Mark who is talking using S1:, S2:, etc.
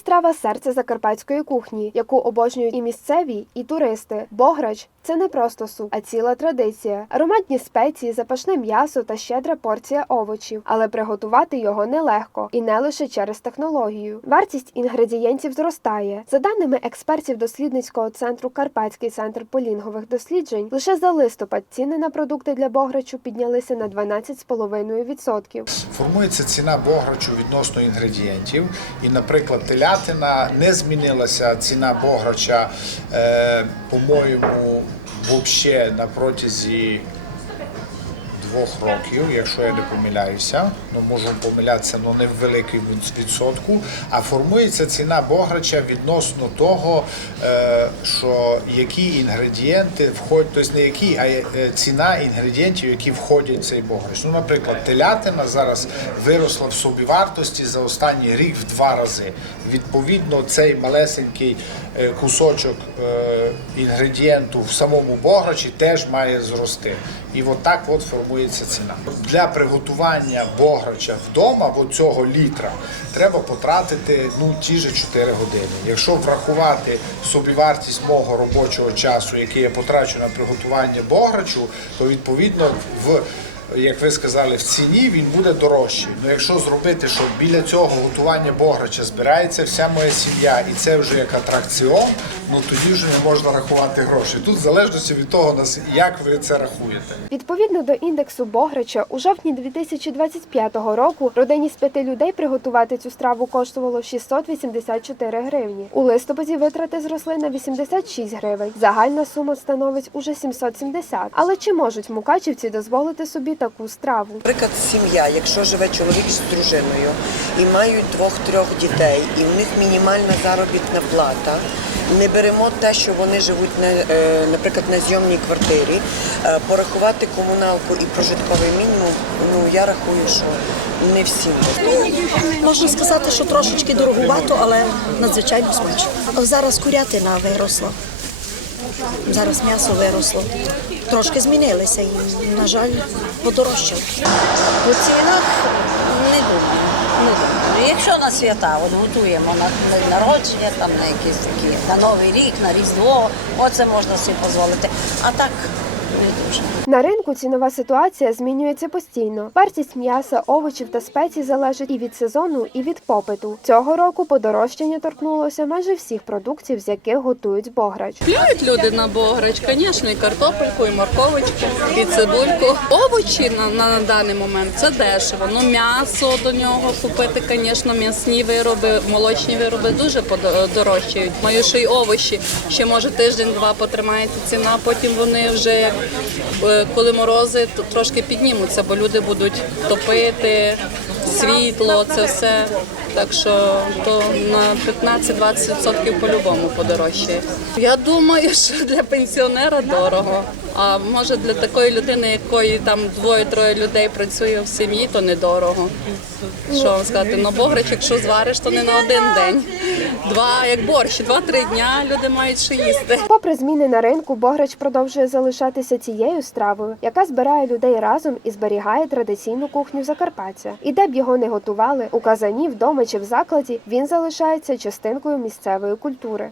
S1: страва серце закарпатської кухні, яку обожнюють і місцеві, і туристи. Бограч це не просто суп, а ціла традиція. Ароматні спеції, запашне м'ясо та щедра порція овочів. Але приготувати його нелегко і не лише через технологію. Вартість інгредієнтів зростає. За даними експертів дослідницького центру Карпатський центр полінгових досліджень, лише за листопад ціни на продукти для бограчу піднялися на 12,5%.
S2: Формується ціна бограчу відносно інгредієнтів. І, наприклад, телятина не змінилася ціна бограча, е, по-моєму, взагалі на протязі двох років, якщо я не помиляюся. Ну можу помилятися, але не в великому відсотку. А формується ціна бограча відносно того, е, що які інгредієнти входять, тобто не які, а е, ціна інгредієнтів, які входять в цей бограч. Ну, наприклад, телятина зараз виросла в собівартості за останній рік в два рази. Відповідно, цей малесенький е, кусочок інгредієнту в самому бограчі теж має зрости. І от так от формується ціна. Для приготування бограча вдома, в цього літра, треба потратити ну, ті ж 4 години. Якщо врахувати собівартість мого робочого часу, який я потрачу на приготування бограчу, то відповідно в як ви сказали, в ціні він буде дорожчий. Ну якщо зробити, що біля цього готування бограча збирається вся моя сім'я, і це вже як атракціон, ну тоді вже не можна рахувати гроші. Тут в залежності від того, як ви це рахуєте.
S1: Відповідно до індексу Бограча, у жовтні 2025 року родині з п'яти людей приготувати цю страву коштувало 684 гривні. У листопаді витрати зросли на 86 гривень. Загальна сума становить уже 770. Але чи можуть мукачівці дозволити собі таку страву?
S3: Наприклад, сім'я, якщо живе чоловік з дружиною і мають двох-трьох дітей, і в них мінімальна заробітна плата. Не беремо те, що вони живуть на, е, наприклад, на зйомній квартирі, е, порахувати комуналку і прожитковий мінімум. Ну я рахую, що не всім.
S4: Можна сказати, що трошечки дороговато, але надзвичайно смачно. Зараз курятина виросла. Зараз м'ясо виросло. Трошки змінилися і, на жаль, подорожчало.
S5: По цінах. Не думаю. Якщо на свята от готуємо на на народження, там на якісь такі, на Новий рік, на Різдво, оце можна собі дозволити. А так не дуже.
S1: На ринку цінова ситуація змінюється постійно. Вартість м'яса, овочів та спецій залежить і від сезону, і від попиту. Цього року подорожчання торкнулося майже всіх продуктів, з яких готують бограч.
S6: Купляють люди на бограч, звісно, і картопельку, і морковочку, і цибульку. Овочі на, на даний момент це дешево. Ну м'ясо до нього купити, звісно, м'ясні вироби, молочні вироби дуже подо- дорожчають. Маю ще й овочі. Ще може тиждень-два потримається ціна, потім вони вже як коли морози, то трошки піднімуться, бо люди будуть топити, світло, це все. Так що то на 15-20% по-любому подорожчає. Я думаю, що для пенсіонера дорого. А може для такої людини, якої там двоє-троє людей працює в сім'ї, то недорого. Що вам сказати? Ну, бограч, якщо звариш, то не на один день. Два, як борщ, два-три дня люди мають що їсти.
S1: Попри зміни на ринку, бограч продовжує залишатися тією стравою, яка збирає людей разом і зберігає традиційну кухню Закарпаття. І де б його не готували у казані, вдома чи в закладі, він залишається частинкою місцевої культури.